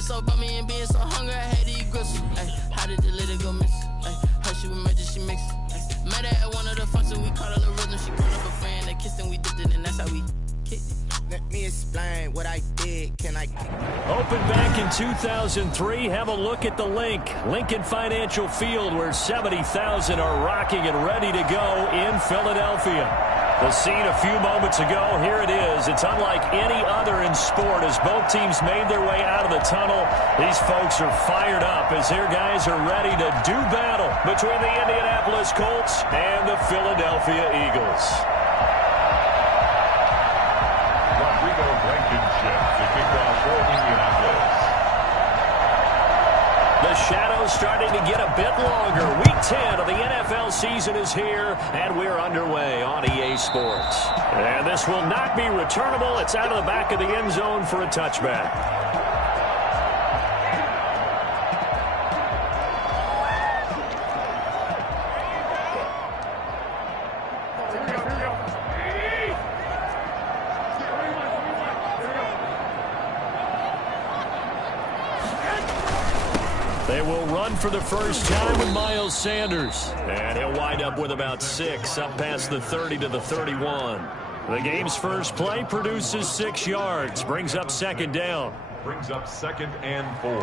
being so bummy and being so hungry, I had to eat gristle. Ay, how did the lady go miss? Ay, her she was major, she mixed. Met her at one of the functions, we caught a little rhythm. She called up a friend, they kissed and we dipped it, and that's how we kicked it. Let me explain what I did. Can I? Opened back in 2003. Have a look at the link. Lincoln Financial Field, where 70,000 are rocking and ready to go in Philadelphia. The scene a few moments ago, here it is. It's unlike any other in sport as both teams made their way out of the tunnel. These folks are fired up as their guys are ready to do battle between the Indianapolis Colts and the Philadelphia Eagles. The shadow's starting to get a bit longer. Week 10 of the NFL season is here, and we're underway on EA Sports. And this will not be returnable. It's out of the back of the end zone for a touchback. They will run for the first time with Miles Sanders. And he'll wind up with about 6 up past the 30 to the 31. The game's first play produces 6 yards. Brings up second down. Brings up 2nd and 4.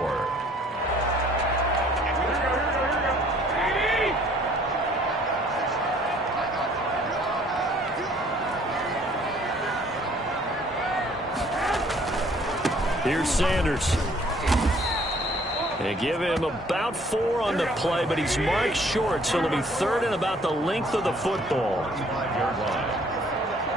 Here's Sanders. They give him about 4 on the play, but he's marked short, so it'll be 3rd and about the length of the football.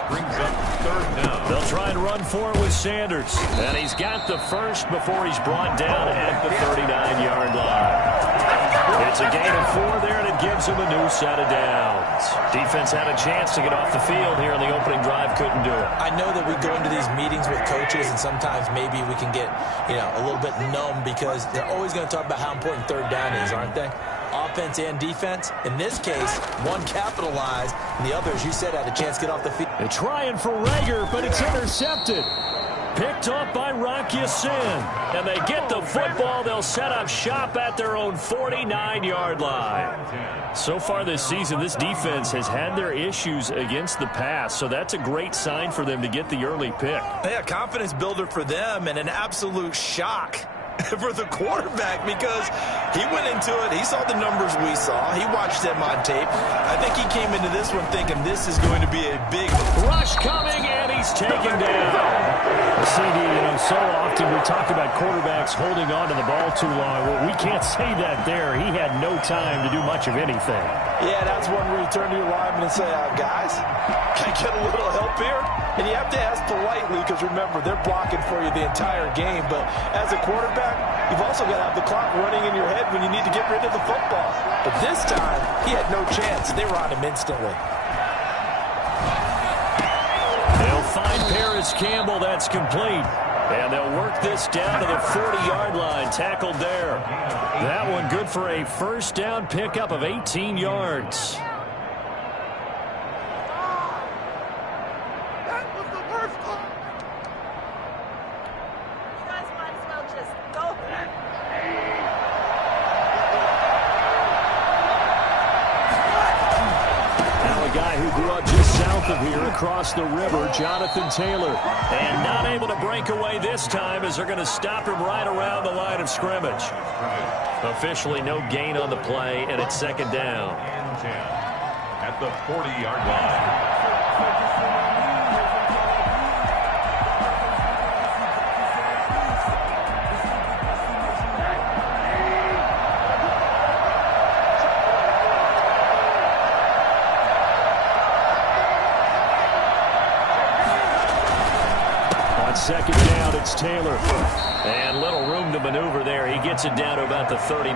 Brings up 3rd down. They'll try and run for it with Sanders. And he's got the first before he's brought down at the 39-yard line. It's a gain of 4 there, and it gives him a new set of downs. Defense had a chance to get off the field here in the opening drive, couldn't do it. I know that we go into these meetings with coaches, and sometimes maybe we can get, a little bit numb because they're always going to talk about how important 3rd down is, aren't they? Offense and defense. In this case, one capitalized, and the other, as you said, had a chance to get off the field. They're trying for Rager, but it's intercepted. Picked up by Rock Ya-Sin. And they get the football. They'll set up shop at their own 49-yard line. So far this season, this defense has had their issues against the pass, so that's a great sign for them to get the early pick. Yeah, confidence builder for them and an absolute shock for the quarterback because he went into it. He saw the numbers we saw. He watched them on tape. I think he came into this one thinking this is going to be a big rush coming, and he's taken down. CD, so often we talk about quarterbacks holding on to the ball too long. Well, we can't say that there. He had no time to do much of anything. Yeah, that's one where you turn to your lineman and say, guys, can I get a little help here? And you have to ask politely because, remember, they're blocking for you the entire game. But as a quarterback, you've also got to have the clock running in your head when you need to get rid of the football. But this time, he had no chance. They were on him instantly. They'll find Paris Campbell. That's complete. And they'll work this down to the 40-yard line. Tackled there. That one good for a first down pickup of 18 yards. Here across the river, Jonathan Taylor. And not able to break away this time as they're going to stop him right around the line of scrimmage. Officially no gain on the play, and it's 2nd down. At the 40-yard line. Second down, it's Taylor. And little room to maneuver there. He gets it down to about the 39.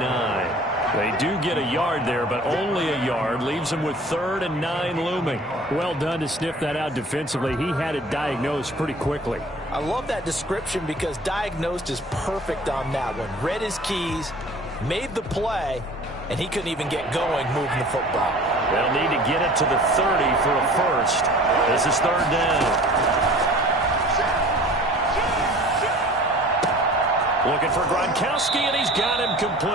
They do get a yard there, but only a yard. Leaves him with 3rd and 9 looming. Well done to sniff that out defensively. He had it diagnosed pretty quickly. I love that description because diagnosed is perfect on that one. Read his keys, made the play, and he couldn't even get going moving the football. They'll need to get it to the 30 for a first. This is 3rd down. Looking for Gronkowski, and he's got him complete.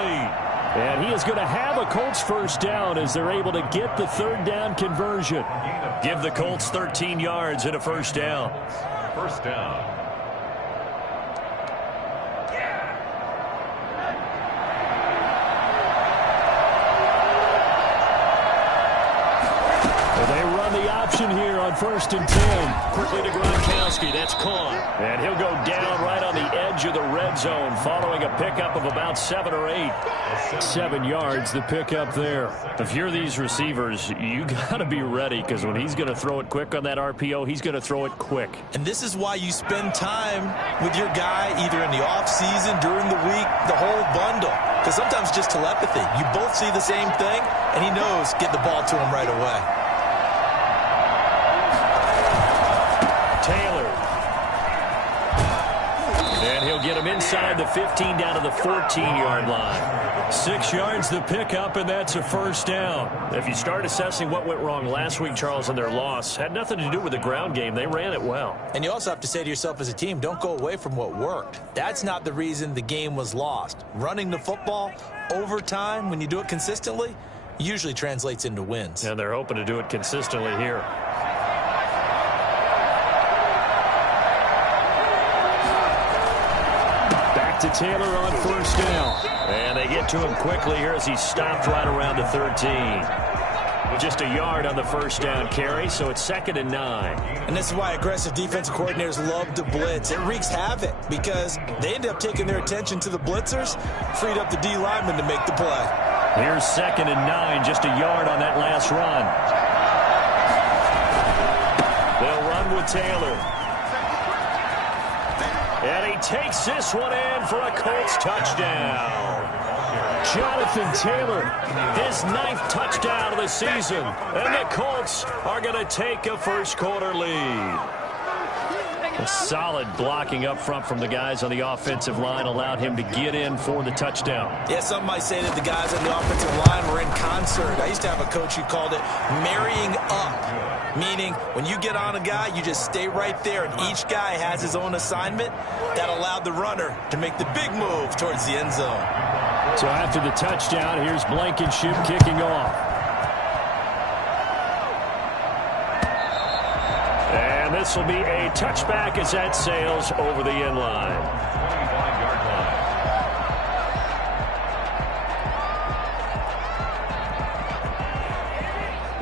And he is going to have a Colts first down as they're able to get the third down conversion. Give the Colts 13 yards and a first down. First down. They run the option here on 1st and 10. Quickly to Gronkowski. That's caught. And he'll go down right on the edge of the red zone following a pickup of about 7 or 8. 7 yards, the pickup there. If you're these receivers, you got to be ready because when he's going to throw it quick on that RPO, he's going to throw it quick. And this is why you spend time with your guy either in the offseason, during the week, the whole bundle. Because sometimes just telepathy. You both see the same thing, and he knows get the ball to him right away. Taylor. And he'll get him inside the 15 down to the 14-yard line. 6 yards the pickup, and that's a first down. If you start assessing what went wrong last week, Charles, in their loss, had nothing to do with the ground game. They ran it well. And you also have to say to yourself as a team, don't go away from what worked. That's not the reason the game was lost. Running the football over time, when you do it consistently, usually translates into wins. And they're hoping to do it consistently here. To Taylor on first down. And they get to him quickly here as he stopped right around the 13. Just a yard on the first down carry, so it's 2nd and 9. And this is why aggressive defensive coordinators love to blitz. It wreaks havoc because they end up taking their attention to the blitzers, freed up the D lineman to make the play. Here's 2nd and 9, just a yard on that last run. They'll run with Taylor. And he takes this one in for a Colts touchdown. Jonathan Taylor, his 9th touchdown of the season. And the Colts are going to take a first-quarter lead. A solid blocking up front from the guys on the offensive line allowed him to get in for the touchdown. Yeah, some might say that the guys on the offensive line were in concert. I used to have a coach who called it marrying up, meaning when you get on a guy, you just stay right there, and each guy has his own assignment. That allowed the runner to make the big move towards the end zone. So after the touchdown, here's Blankenship kicking off. And this will be a touchback as that sails over the end line. 25-yard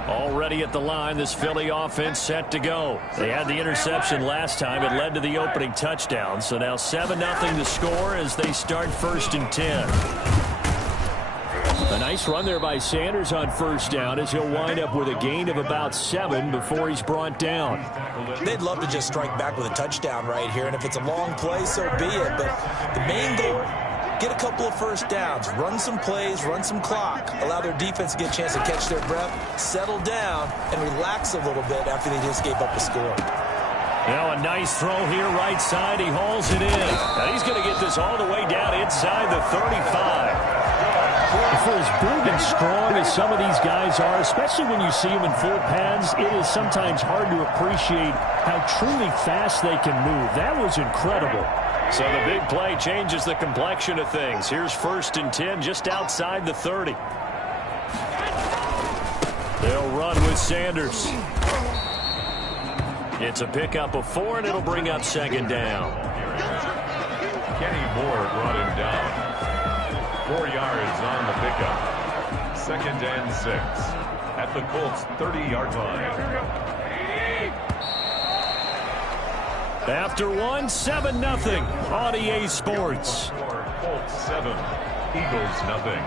line. Already at the line, this Philly offense set to go. They had the interception last time. It led to the opening touchdown. So now 7-0 the score as they start 1st and 10. A nice run there by Sanders on first down as he'll wind up with a gain of about 7 before he's brought down. They'd love to just strike back with a touchdown right here, and if it's a long play, so be it. But the main goal, get a couple of first downs, run some plays, run some clock, allow their defense to get a chance to catch their breath, settle down, and relax a little bit after they just gave up a score. Now a nice throw here right side. He hauls it in. And he's going to get this all the way down inside the 35. For as big and strong as some of these guys are, especially when you see them in full pads, it is sometimes hard to appreciate how truly fast they can move. That was incredible. So the big play changes the complexion of things. Here's 1st and 10 just outside the 30. They'll run with Sanders. It's a pickup of 4, and it'll bring up 2nd down. Kenny Moore brought him down. 4 yards on the pickup. 2nd and 6 at the Colts 30-yard line. After 1, 7-0 on EA Sports. Colts 7, Eagles nothing.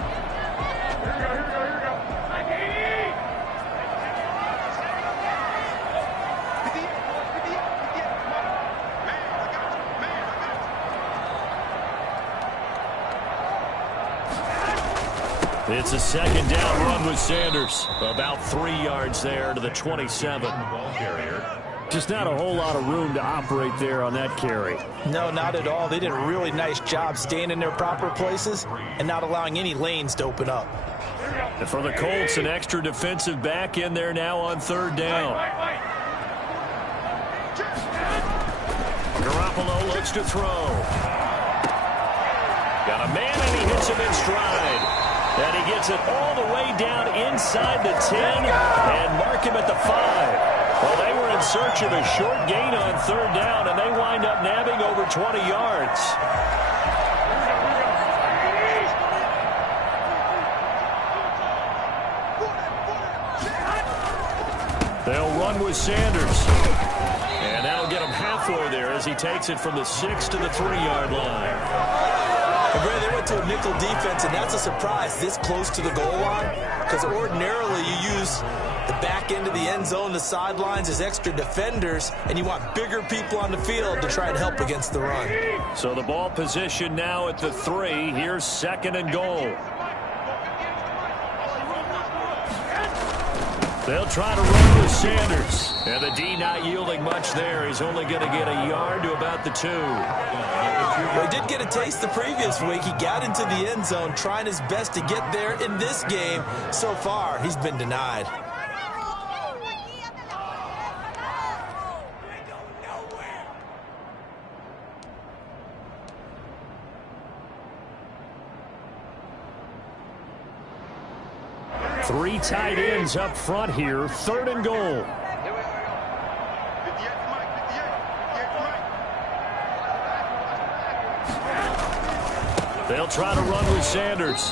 It's a 2nd down run with Sanders. About 3 yards there to the 27. Ball carrier. Just not a whole lot of room to operate there on that carry. No, not at all. They did a really nice job staying in their proper places and not allowing any lanes to open up. And for the Colts, an extra defensive back in there now on 3rd down. Garoppolo looks to throw. Got a man, and he hits him in stride. And he gets it all the way down inside the 10 and mark him at the 5. Well, they were in search of a short gain on third down, and they wind up nabbing over 20 yards. They'll run with Sanders. And that'll get him halfway there as he takes it from the 6 to the 3-yard line. They went to a nickel defense, and that's a surprise this close to the goal line, because ordinarily you use the back end of the end zone, the sidelines as extra defenders, and you want bigger people on the field to try and help against the run. So the ball position now at the 3. Here's 2nd and goal. They'll try to run with Sanders. And the D not yielding much there. He's only going to get a yard to about the 2. Well, he did get a taste the previous week. He got into the end zone trying his best to get there in this game. So far, he's been denied. Three tight ends up front here. 3rd and goal. They'll try to run with Sanders.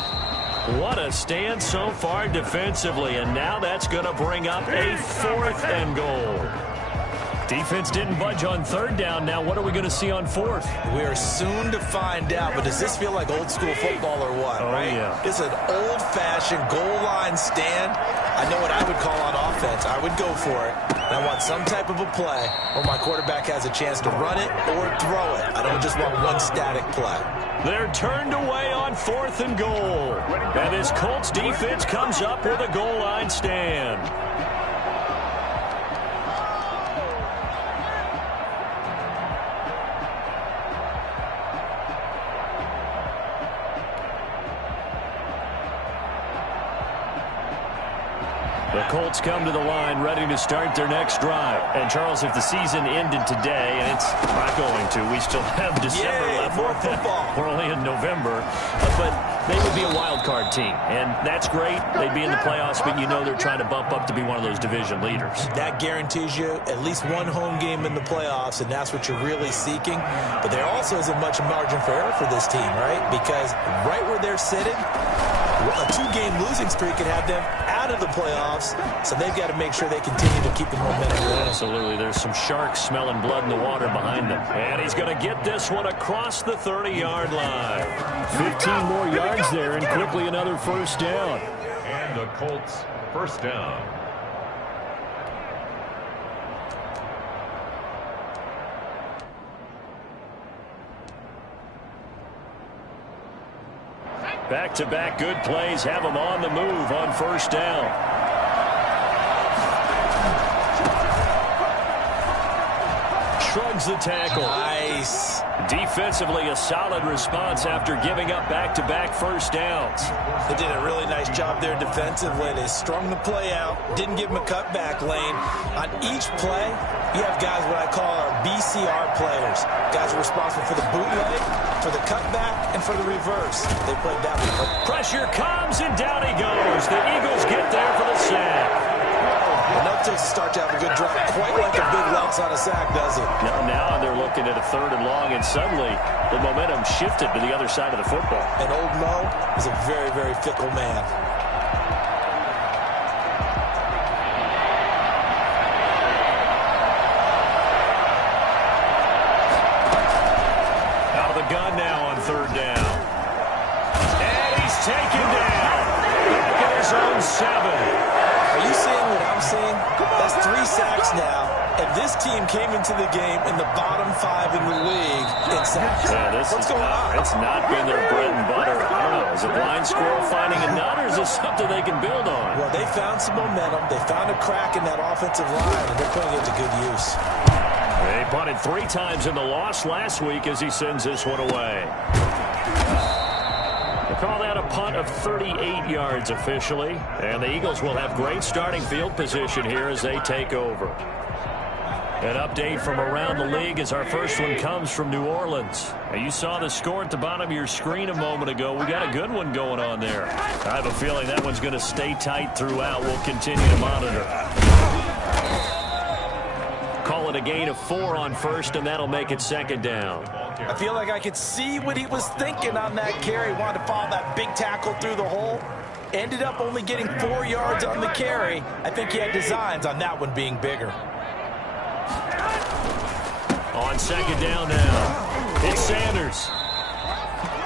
What a stand so far defensively, and now that's going to bring up a 4th and goal. Defense didn't budge on 3rd down. Now what are we going to see on 4th? We are soon to find out, but does this feel like old school football or what? Oh, right? Yeah. It's an old-fashioned goal line stand. I know what I would call on offense. I would go for it. And I want some type of a play where my quarterback has a chance to run it or throw it. I don't just want one static play. They're turned away on 4th and goal. And this Colts defense comes up with a goal line stand. The Colts come to the line ready to start their next drive. And, Charles, if the season ended today, and it's not going to, we still have December left. More football. We're only in November. But they would be a wild card team. And that's great. They'd be in the playoffs, but you know they're trying to bump up to be one of those division leaders. That guarantees you at least one home game in the playoffs, and that's what you're really seeking. But there also isn't much margin for error for this team, right? Because right where they're sitting, a 2-game losing streak could have them out of the playoffs, so they've got to make sure they continue to keep the momentum going. Absolutely. There's some sharks smelling blood in the water behind them. And he's going to get this one across the 30-yard line. 15 more yards there, and quickly another 1st down. And the Colts 1st down. Back-to-back good plays have them on the move on 1st down. Shrugs the tackle. Nice. Defensively, a solid response after giving up back-to-back 1st downs. They did a really nice job there defensively. They strung the play out, didn't give them a cutback lane. On each play, you have guys what I call our BCR players. Guys are responsible for the bootleg, for the cutback, and for the reverse. They played that one. Pressure comes, and down he goes. The Eagles get there for the sack. Enough to start to have a good drive. Quite like a big Lex on a sack, does it? Now they're looking at a 3rd and long, and suddenly the momentum shifted to the other side of the football. And old Mo is a very, very fickle man. Out of the gun now on 3rd down. And he's taken down. Back at his own 7. Are you seeing what I'm seeing? That's 3 sacks now, and this team came into the game in the bottom 5 in the league in sacks. Yeah, What's going on? It's not been their bread and butter. I don't know. Is it blind squirrel finding a nut, or is this something they can build on? Well, they found some momentum. They found a crack in that offensive line, and they're putting it to good use. They punted 3 times in the loss last week as he sends this one away. Call that a punt of 38 yards officially. And the Eagles will have great starting field position here as they take over. An update from around the league as our first one comes from New Orleans. Now, you saw the score at the bottom of your screen a moment ago. We got a good one going on there. I have a feeling that one's going to stay tight throughout. We'll continue to monitor. Call it a gain of 4 on first, and that'll make it second down. I feel like I could see what he was thinking on that carry. Wanted to follow that big tackle through the hole. Ended up only getting 4 yards on the carry. I think he had designs on that one being bigger. On second down now, it's Sanders.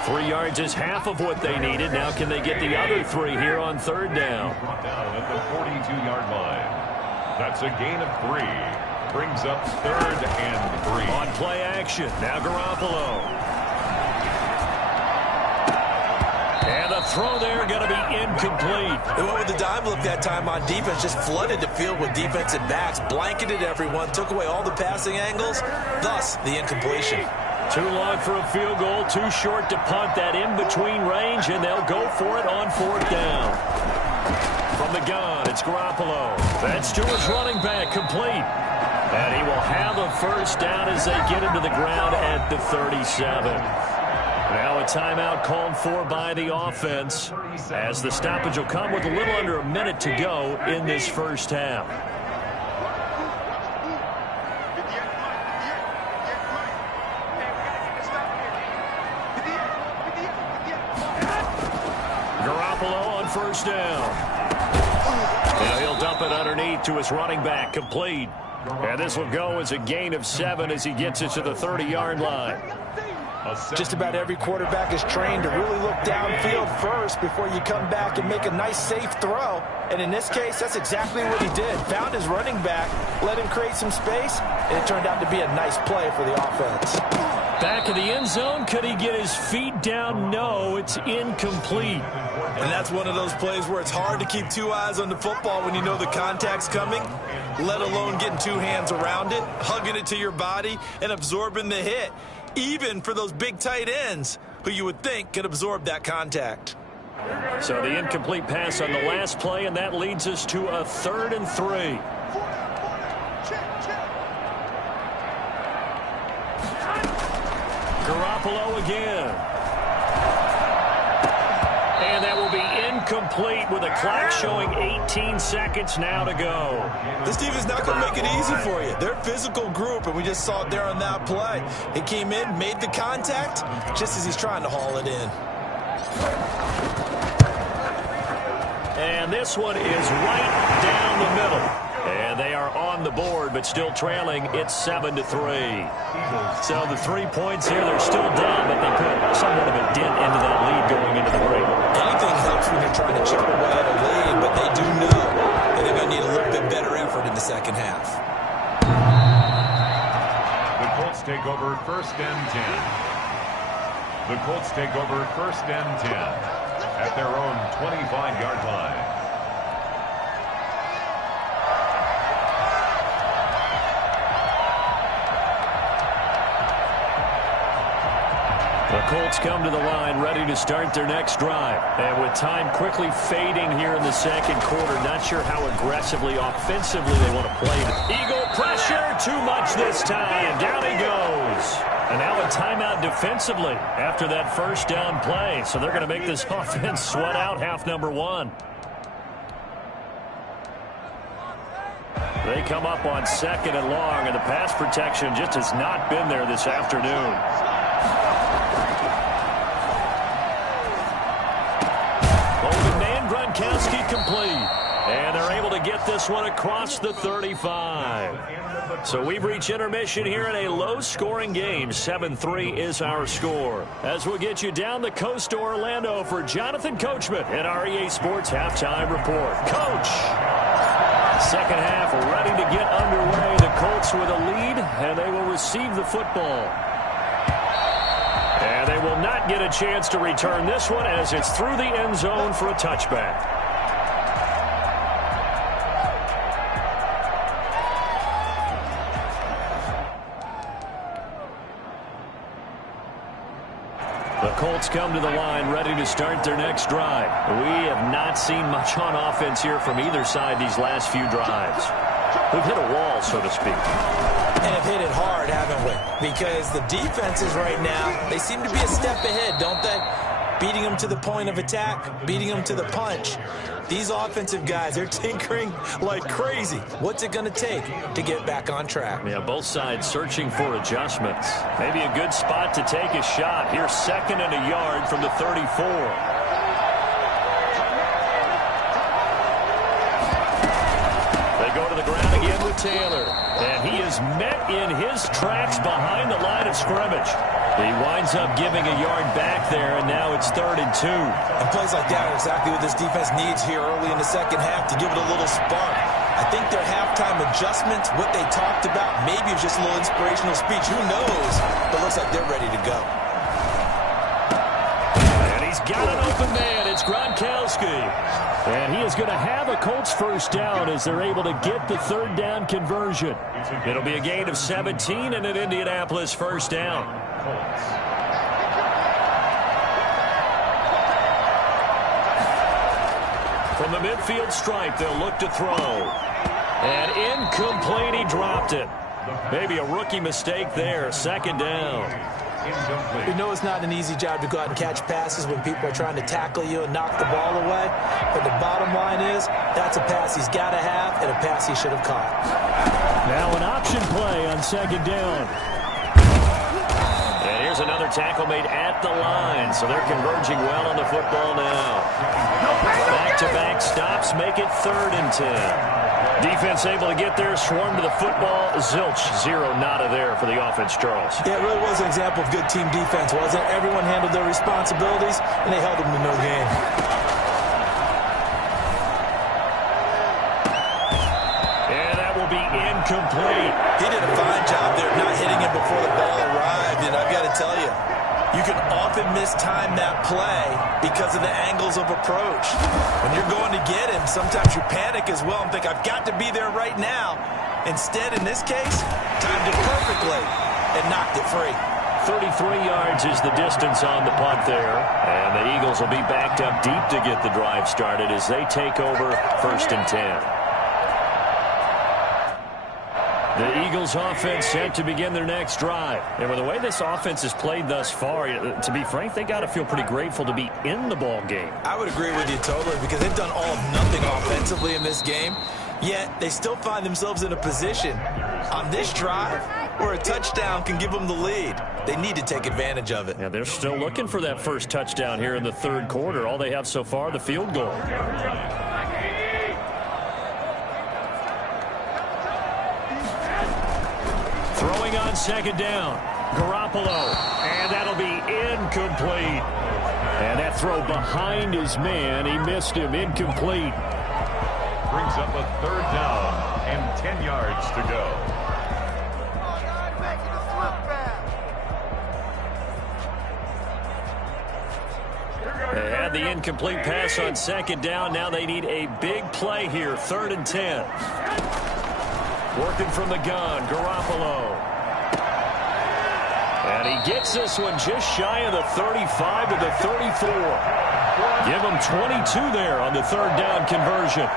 3 yards is half of what they needed. Now can they get the other 3 here on third down? Down at the 42-yard line. That's a gain of 3. Brings up third and 3. On play action, now Garoppolo. And the throw there going to be incomplete. They went with the dime look that time on defense, just flooded the field with defensive backs, blanketed everyone, took away all the passing angles, thus the incompletion. Too long for a field goal, too short to punt. That in-between range, and they'll go for it on fourth down. From the gun, it's Garoppolo. That's to his running back, complete. And he will have a first down as they get into the ground at the 37. Now a timeout called for by the offense as the stoppage will come with a little under a minute to go in this first half. Garoppolo on first down. Now he'll dump it underneath to his running back, complete. And this will go as a gain of 7 as he gets it to the 30-yard line. Just about every quarterback is trained to really look downfield first before you come back and make a nice, safe throw. And in this case, that's exactly what he did. Found his running back, let him create some space, and it turned out to be a nice play for the offense. Back of the end zone, could he get his feet down? No, it's incomplete. And that's one of those plays where it's hard to keep 2 eyes on the football when you know the contact's coming, let alone getting 2 hands around it, hugging it to your body, and absorbing the hit. Even for those big tight ends who you would think could absorb that contact. So the incomplete pass on the last play, and that leads us to a 3rd and 3. Garoppolo again. And that will be incomplete with a clock showing 18 seconds now to go. This defense not going to make it easy for you. They're a physical group, and we just saw it there on that play. He came in, made the contact, just as he's trying to haul it in. And this one is right down the middle. And they are on the board, but still trailing. It's 7-3. So the 3 points here, they're still down, but they put somewhat of a dent into that lead going into the break. Anything helps when you're trying to chip away at a lead, but they do know that they're going to need a little bit better effort in the second half. The Colts take over 1st and 10. The Colts take over 1st and 10 at their own 25-yard line. The Colts come to the line ready to start their next drive. And with time quickly fading here in the second quarter, not sure how aggressively, offensively they want to play. Eagle pressure, too much this time. Down he goes. And now a timeout defensively after that first down play. So they're going to make this offense sweat out half number 1. They come up on 2nd and long, and the pass protection just has not been there this afternoon. Gronkowski complete. And they're able to get this one across the 35. So we've reached intermission here in a low-scoring game. 7-3 is our score. As we'll get you down the coast to Orlando for Jonathan Coachman in our EA Sports Halftime Report. Coach! Second half ready to get underway. The Colts with a lead, and they will receive the football. And they will not get a chance to return this one as it's through the end zone for a touchback. The Colts come to the line ready to start their next drive. We have not seen much on offense here from either side these last few drives. We've hit a wall, so to speak. And have hit it hard, haven't we? Because the defenses right now, they seem to be a step ahead, don't they? Beating them to the point of attack, beating them to the punch. These offensive guys, they're tinkering like crazy. What's it going to take to get back on track? Yeah, both sides searching for adjustments. Maybe a good spot to take a shot. Here's 2nd and a yard from the 34. Go to the ground again with Taylor. And he is met in his tracks behind the line of scrimmage. He winds up giving a yard back there, and now it's 3rd and 2. And plays like that are exactly what this defense needs here early in the second half to give it a little spark. I think their halftime adjustments, what they talked about, maybe it's just a little inspirational speech. Who knows? But it looks like they're ready to go. And he's got an open man. It's Gronkowski. And he is going to have a Colts first down as they're able to get the 3rd down conversion. It'll be a gain of 17 and an Indianapolis first down. From the midfield stripe, they'll look to throw. And incomplete, he dropped it. Maybe a rookie mistake there, 2nd down. We know it's not an easy job to go out and catch passes when people are trying to tackle you and knock the ball away. But the bottom line is, that's a pass he's got to have and a pass he should have caught. Now an option play on 2nd down. And here's another tackle made at the line, so they're converging well on the football now. Back-to-back stops make it 3rd and 10. Defense able to get there, swarm to the football. Zilch, 0 nada there for the offense, Charles. Yeah, it really was an example of good team defense, wasn't it? Everyone handled their responsibilities, and they held them to no gain. And that will be incomplete. He did a fine job there not hitting it before the ball arrived, and I've got to tell you, you can often mistime that play because of the angles of approach. When you're going to get him, sometimes you panic as well and think, I've got to be there right now. Instead, in this case, timed it perfectly and knocked it free. 33 yards is the distance on the punt there. And the Eagles will be backed up deep to get the drive started as they take over 1st and 10. The Eagles offense set to begin their next drive. And with the way this offense has played thus far, to be frank, they got to feel pretty grateful to be in the ball game. I would agree with you totally because they've done all of nothing offensively in this game, yet they still find themselves in a position on this drive where a touchdown can give them the lead. They need to take advantage of it. Yeah, they're still looking for that first touchdown here in the 3rd quarter. All they have so far, the field goal. Throwing on 2nd down, Garoppolo, and that'll be incomplete. And that throw behind his man, he missed him, incomplete. Brings up a 3rd down and 10 yards to go. They had the incomplete pass on 2nd down. Now they need a big play here, 3rd and 10. Working from the gun, Garoppolo. And he gets this one just shy of the 35 to the 34. Give him 22 there on the 3rd down conversion.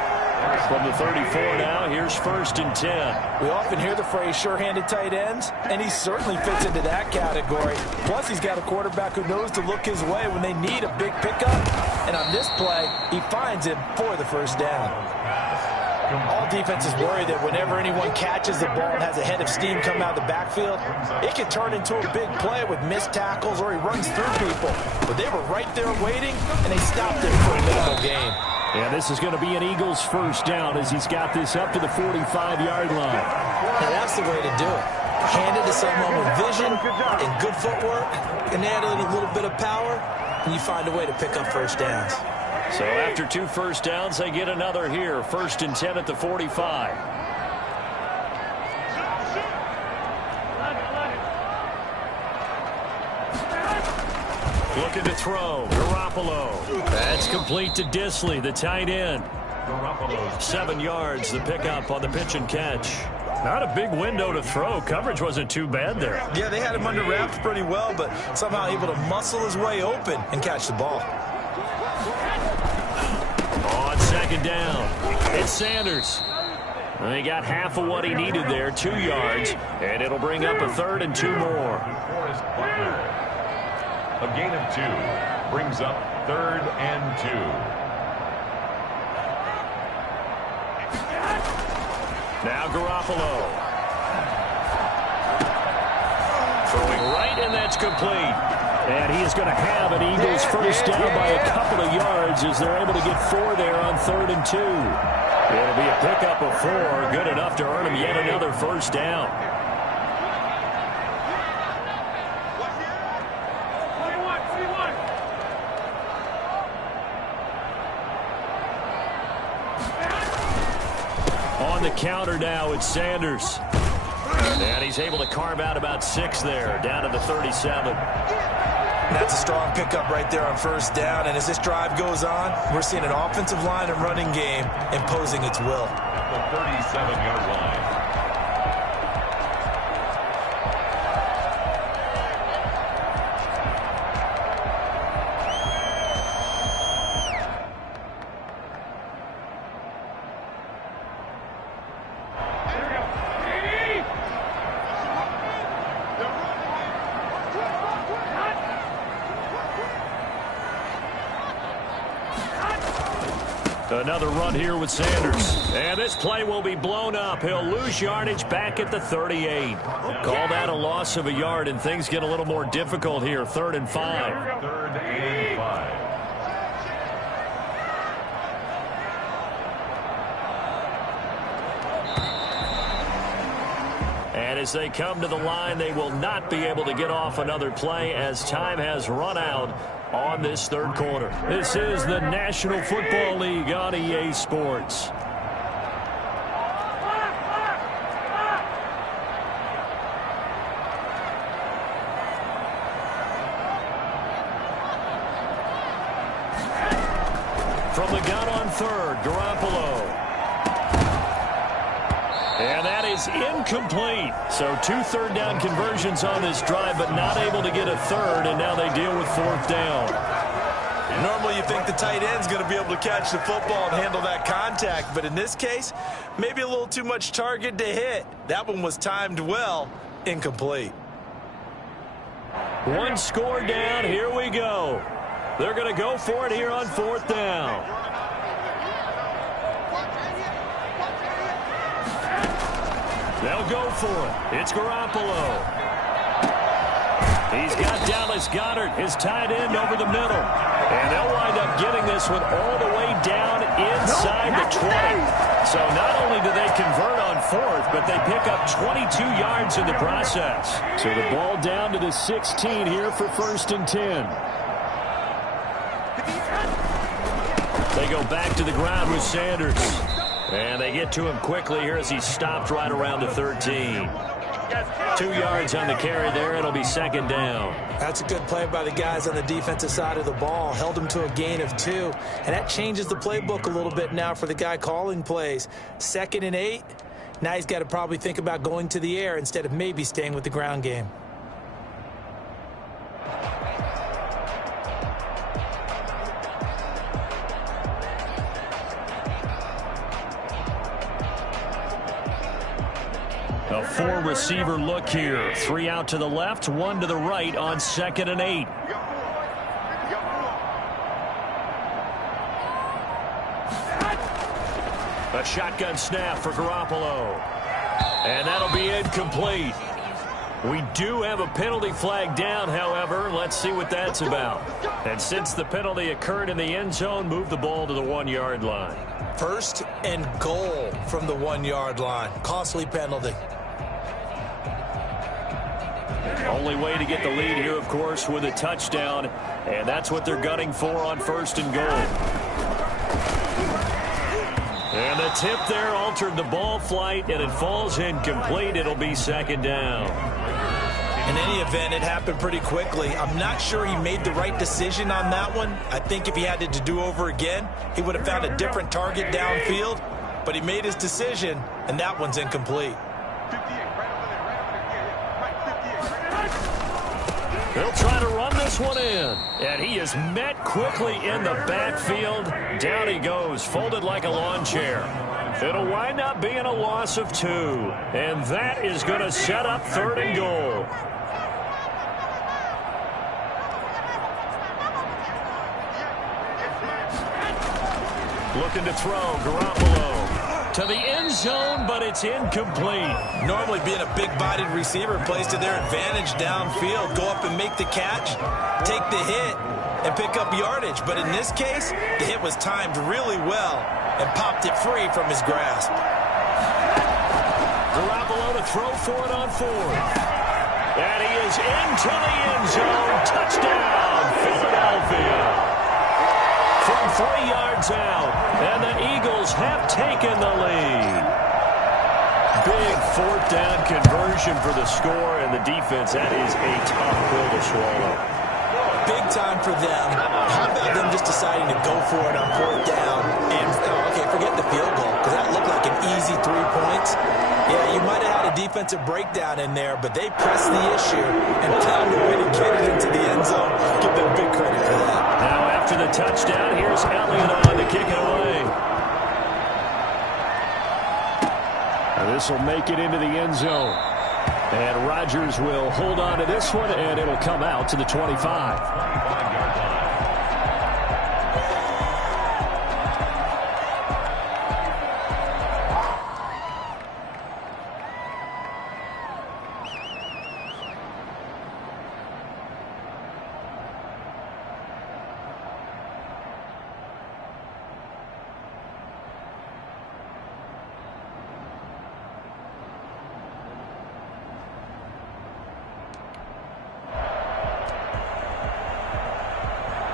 From the 34 now, here's 1st and 10. We often hear the phrase sure-handed tight ends, and he certainly fits into that category. Plus, he's got a quarterback who knows to look his way when they need a big pickup. And on this play, he finds him for the 1st down. All defenses worry that whenever anyone catches the ball and has a head of steam come out of the backfield, it can turn into a big play with missed tackles or he runs through people. But they were right there waiting, and they stopped him for a minimal gain. Yeah, this is going to be an Eagles first down as he's got this up to the 45-yard line. Now that's the way to do it. Hand it to someone with vision and good footwork, and add in a little bit of power, and you find a way to pick up first downs. So after 2 first downs, they get another here. 1st and 10 at the 45. Looking to throw. Garoppolo. That's complete to Disley, the tight end. 7 yards, the pickup on the pitch and catch. Not a big window to throw. Coverage wasn't too bad there. Yeah, they had him under wraps pretty well, but somehow able to muscle his way open and catch the ball. On 2nd down, it's Sanders. Well, he got half of what he needed there, 2 yards, and it'll bring up a 3rd and 2 more. A gain of 2 brings up 3rd and 2. Now Garoppolo. Throwing right, and that's complete. And he is going to have an Eagles first down by a couple of yards as they're able to get 4 there on 3rd and 2. It'll be a pickup of 4, good enough to earn him yet another first down. On the counter now, it's Sanders. And he's able to carve out about 6 there, down to the 37. That's a strong pickup right there on first down. And as this drive goes on, we're seeing an offensive line and running game imposing its will. At the 37-yard line. Another run here with Sanders. And this play will be blown up. He'll lose yardage back at the 38. Call that a loss of a yard, and things get a little more difficult here. 3rd and 5. 3rd and 5. And as they come to the line, they will not be able to get off another play as time has run out on this 3rd quarter. This is the National Football League on EA Sports. From the gun on 3rd, Garoppolo. And that is incomplete. So 2 3rd down conversions on this drive, but not able to get a 3rd, and now they deal with 4th down. Normally you think the tight end's going to be able to catch the football and handle that contact, but in this case, maybe a little too much target to hit. That one was timed well, incomplete. 1 score down, here we go. They're going to go for it here on 4th down. They'll go for it. It's Garoppolo. He's got Dallas Goedert, his tight end, over the middle. And they'll wind up getting this one all the way down inside the 20. So not only do they convert on 4th, but they pick up 22 yards in the process. So the ball down to the 16 here for 1st and 10. They go back to the ground with Sanders. And they get to him quickly here as he stopped right around the 13. 2 yards on the carry there. It'll be 2nd down. That's a good play by the guys on the defensive side of the ball. Held him to a gain of 2. And that changes the playbook a little bit now for the guy calling plays. 2nd and 8. Now he's got to probably think about going to the air instead of maybe staying with the ground game. A 4-receiver look here. 3 out to the left, 1 to the right on 2nd and 8. A shotgun snap for Garoppolo. And that'll be incomplete. We do have a penalty flag down, however. Let's see what that's about. And since the penalty occurred in the end zone, move the ball to the 1-yard line. 1st and goal from the 1-yard line. Costly penalty. Only way to get the lead here, of course, with a touchdown. And that's what they're gunning for on 1st and goal. And the tip there altered the ball flight, and it falls incomplete. It'll be 2nd down. In any event, it happened pretty quickly. I'm not sure he made the right decision on that one. I think if he had to do over again, he would have found a different target downfield. But he made his decision, and that one's incomplete. They'll try to run this one in. And he is met quickly in the backfield. Down he goes, folded like a lawn chair. It'll wind up being a loss of 2. And that is going to set up 3rd and goal. Looking to throw, Garoppolo to the end zone, but it's incomplete. Normally being a big-bodied receiver plays to their advantage downfield. Go up and make the catch, take the hit, and pick up yardage. But in this case, the hit was timed really well and popped it free from his grasp. Garoppolo to throw for it on 4th. And he is into the end zone. Touchdown, Philadelphia. From 3 yards out, and the Eagles have taken the lead. Big 4th down conversion for the score, and the defense, that is a tough pill to swallow. Big time for them. How about them just deciding to go for it on 4th down? And, okay, forget the field goal, because that looked like an easy 3 points. Yeah, you might have had a defensive breakdown in there, but they pressed the issue and found a way to get it into the end zone. Give them big credit for that. Now after the touchdown, here's Elliott on to kick it away. And this will make it into the end zone. And Rodgers will hold on to this one, and it'll come out to the 25.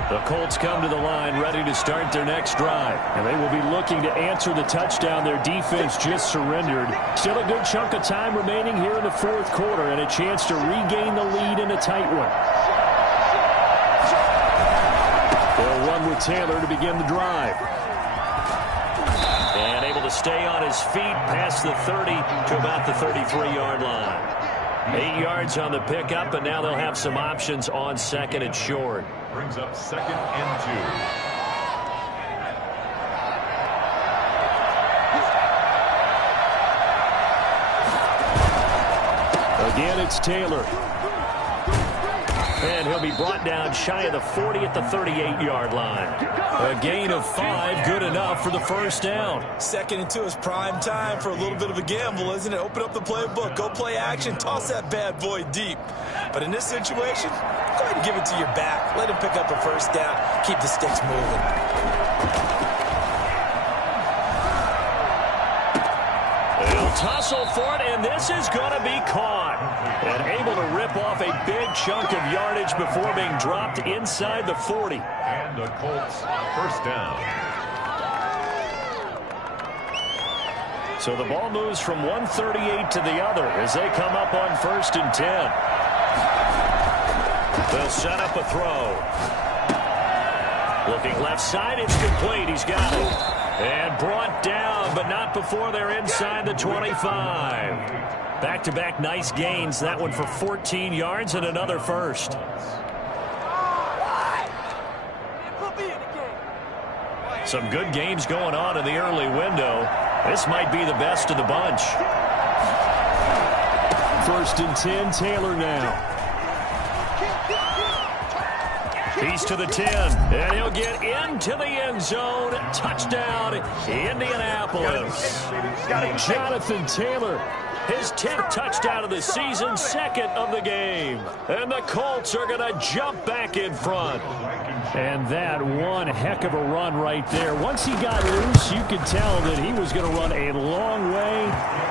The Colts come to the line ready to start their next drive. And they will be looking to answer the touchdown their defense just surrendered. Still a good chunk of time remaining here in the 4th quarter and a chance to regain the lead in a tight one. They'll run with Taylor to begin the drive. And able to stay on his feet past the 30 to about the 33-yard line. 8 yards on the pickup, and now they'll have some options on 2nd and short. Brings up 2nd and 2. Again, it's Taylor. And he'll be brought down shy of the 40 at the 38-yard line. A gain of 5, good enough for the 1st down. 2nd and 2 is prime time for a little bit of a gamble, isn't it? Open up the playbook, go play action, toss that bad boy deep. But in this situation, go ahead and give it to your back. Let him pick up a 1st down. Keep the sticks moving. They'll tussle for it, and this is going to be caught. And able to rip off a big chunk of yardage before being dropped inside the 40. And the Colts 1st down. So the ball moves from 138 to the other as they come up on 1st and 10. They'll set up a throw. Looking left side, it's complete. He's got it. And brought down, but not before they're inside the 25. Back-to-back nice gains. That one for 14 yards and another 1st. Some good games going on in the early window. This might be the best of the bunch. 1st and 10, Taylor now. He's to the 10, and he'll get into the end zone. Touchdown, Indianapolis. Jonathan Taylor, his 10th touchdown of the season, 2nd of the game. And the Colts are going to jump back in front. And that one heck of a run right there. Once he got loose, you could tell that he was going to run a long way.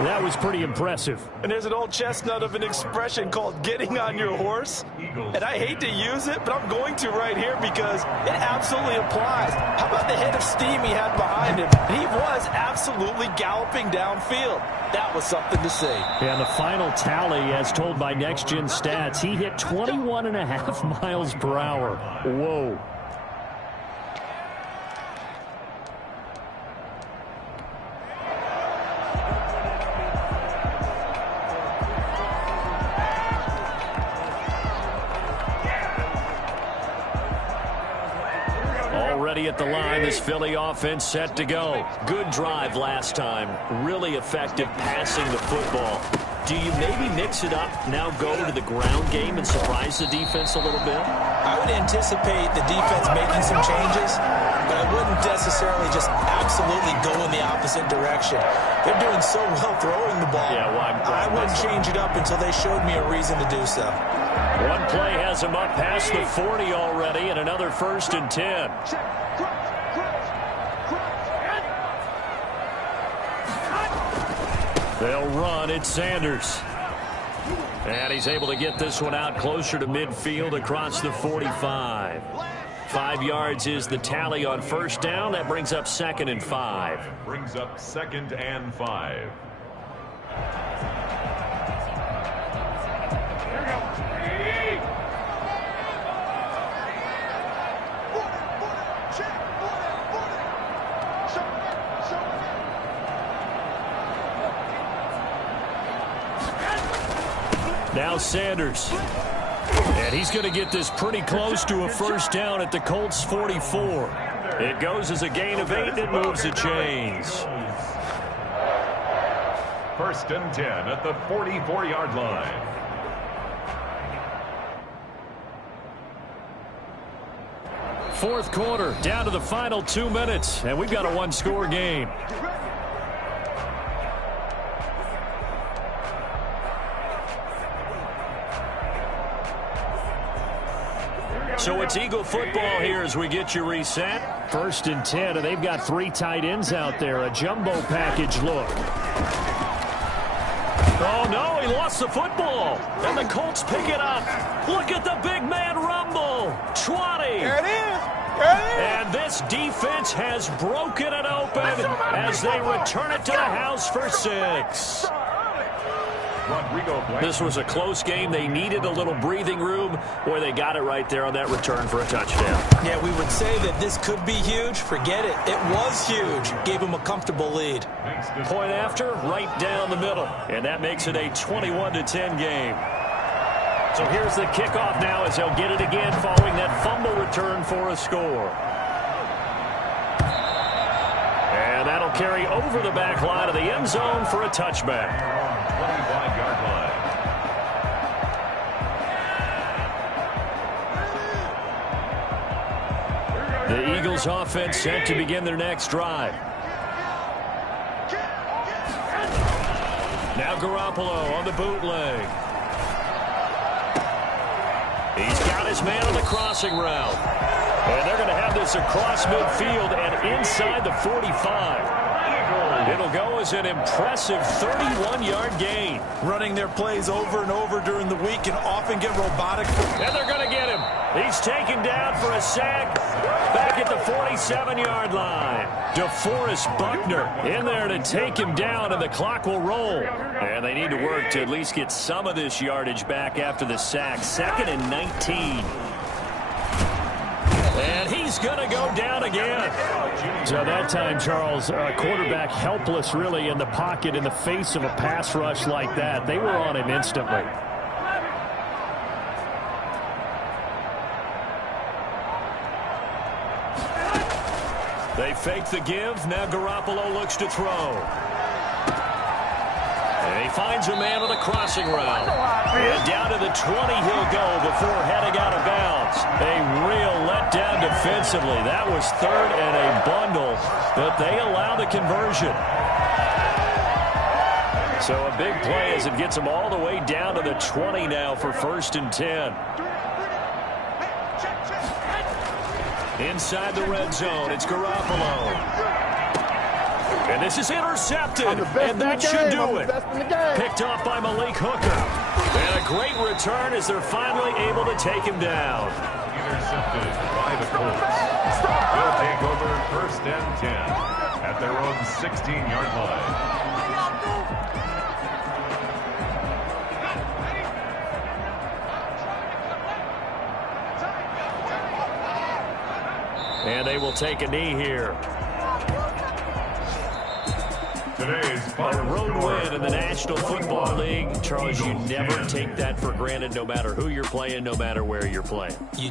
That was pretty impressive. And there's an old chestnut of an expression called getting on your horse. And I hate to use it, but I'm going to right here because it absolutely applies. How about the head of steam he had behind him? He was absolutely galloping downfield. That was something to see. Yeah, the final tally, as told by Next Gen Stats, he hit 21.5 miles per hour. Whoa. Already at the line, this Philly offense set to go. Good drive last time. Really effective passing the football. Do you maybe mix it up, now go to the ground game and surprise the defense a little bit? I would anticipate the defense making some changes, but I wouldn't necessarily just absolutely go in the opposite direction. They're doing so well throwing the ball. Yeah, I wouldn't change it up until they showed me a reason to do so. One play has them up past the 40 already, and another 1st and 10. They'll run. It's Sanders. And he's able to get this one out closer to midfield across the 45. 5 yards is the tally on 1st down. That brings up 2nd and 5. Brings up 2nd and 5. Now Sanders. And he's going to get this pretty close to a 1st down at the Colts 44. It goes as a gain of 8 and it moves the chains. 1st and 10 at the 44-yard line. Fourth quarter, down to the final 2 minutes, and we've got a one-score game. So it's Eagle football here as we get you reset. 1st and 10, and they've got 3 tight ends out there. A jumbo package look. Oh, no, he lost the football. And the Colts pick it up. Look at the big man rumble. 20. There it is. There it is. And this defense has broken it open as they return it to the house for 6. This was a close game. They needed a little breathing room. Boy, they got it right there on that return for a touchdown. Yeah, we would say that this could be huge. Forget it. It was huge. Gave him a comfortable lead. Point after, right down the middle. And that makes it a 21-10 game. So here's the kickoff now as they'll get it again following that fumble return for a score. And that'll carry over the back line of the end zone for a touchback. 25-yard line. The Eagles offense set to begin their next drive. Now Garoppolo on the bootleg. He's got his man on the crossing route. And they're going to have this across midfield and inside the 45. It'll go as an impressive 31-yard gain. Running their plays over and over during the week can often get robotic. And they're going to get him. He's taken down for a sack back at the 47-yard line. DeForest Buckner in there to take him down, and the clock will roll. And they need to work to at least get some of this yardage back after the sack. 2nd and 19. And he's going to go down again. So that time, Charles, quarterback helpless really in the pocket in the face of a pass rush like that. They were on him instantly. They fake the give. Now Garoppolo looks to throw. And he finds a man on the crossing route. And down to the 20 he'll go before heading out of bounds. A real letdown defensively. That was 3rd and a bundle, but they allow the conversion. So a big play as it gets them all the way down to the 20 now for 1st and 10. Inside the red zone, it's Garoppolo. And this is intercepted, and that should do it. Picked off by Malik Hooker. And a great return as they're finally able to take him down. Intercepted by the Colts. They'll take over 1st and 10 at their own 16-yard line. And they will take a knee here. A road win in the National Football League. Charles, you never take that for granted no matter who you're playing, no matter where you're playing.